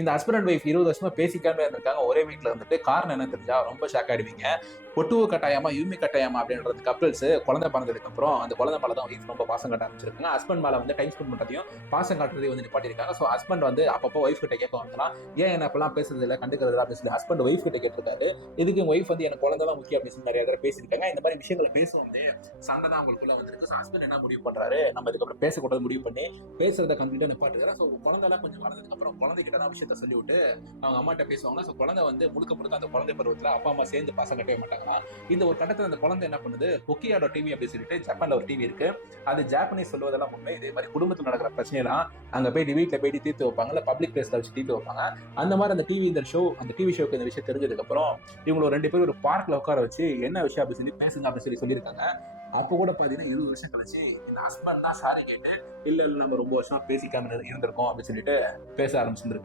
இந்த husband and wife இருபது வருஷமா பேசிக்காம இருந்திருக்காங்க ஒரே வீட்டில் இருந்துட்டு. காரணம் என்ன தெரிஞ்சா ரொம்ப ஷாக் ஆயிடுவீங்க. பொட்டுவு கட்டாயமா யூமி கட்டாயமா அப்படின்றது கப்பிள்ஸ் குழந்தை பிறந்ததுக்கு அப்புறம் அந்த குழந்தை மேல தான் ஒய்ஃப் ரொம்ப பாசம் காட்ட ஆரம்பிச்சிருக்காங்க. ஹஸ்பண்ட் மேல வந்து டைம் ஸ்பெண்ட் பண்ணுறதையும் பாசம் காட்டுறதையும் வந்து நிப்பாட்டிருக்காங்க ஸோ ஹஸ்பண்ட் வந்து அப்பப்போ ஒய்ஃப் கிட்ட கேட்க வந்துலாம் ஏன் என்ன இப்பெல்லாம் பேசுறது இல்லை கண்டுக்கிறது அப்படின்னு சொல்லி ஹஸ்பண்ட் ஒய்ஃப் கிட்ட கேட்டிருக்காரு. இதுக்கு உங்க ஒய்ஃப் வந்து எனக்கு குழந்தை தான் முக்கியம் அப்படின்னு நிறைய தடவை பேசியிருக்காங்க. இந்த மாதிரி விஷயங்களை பேசுவோம் சண்டை தான் அவங்களுக்குள்ள வந்திருக்கு. ஸோ ஹஸ்பண்ட் என்ன முடிவு பண்றாரு? நம்ம இதுக்கப்புறம் பேசக்கூடாது முடிவு பண்ணி பேசுறதை கம்ப்ளீட்டாக நிப்பாட்டுறாரு. ஸோ குழந்தைலாம் கொஞ்சம் வளர்ந்ததுக்கு அப்புறம் குழந்தைகிட்ட தான் விஷயத்த சொல்லிவிட்டு அவங்க அம்மாட்ட பேசுவாங்க. ஸோ குழந்தை வந்து முழுக்க முழுக்க அந்த குழந்தை பருவத்தில் அப்பா அம்மா சேர்ந்து பசங்க கட்டவே மாட்டாங்களா? இந்த ஒரு கட்டத்தில் அந்த குழந்தை என்ன பண்ணுது? ஒக்கியாடோ டிவி அப்படின்னு சொல்லிட்டு ஜப்பானில் ஒரு டிவி இருக்கு. அது ஜாப்பனீஸ் சொல்லுவதெல்லாம் உண்மை இதே மாதிரி குடும்பத்தில் நடக்கிற பிரச்சனைலாம் அங்கே போய் வீட்டில் போயிட்டு தீர்த்து வைப்பாங்க இல்லை பப்ளிக் பிளேஸில் வச்சு தீர்த்து வைப்பாங்க. அந்த மாதிரி அந்த டிவி இந்த ஷோ அந்த டிவி ஷோக்கு இந்த விஷயம் தெரிஞ்சதுக்கப்புறம் இவங்களை ரெண்டு பேரும் ஒரு பார்க்கில் உட்கார வச்சு என்ன விஷயம் அப்படின்னு சொல்லி பேசுங்க அப்படின்னு சொல்லி சொல்லியிருக்காங்க. அப்போ கூட பார்த்தீங்கன்னா இருபது வருஷம் கழிச்சு இந்த ஹஸ்பண்ட் தான் சாரி கேட்டு இல்லை இல்லை நம்ம ரொம்ப வருஷம் பேசிக்காம இருந்திருக்கோம் அப்படின்னு சொல்லிட்டு பேச ஆரம்பிச்சிருக்காரு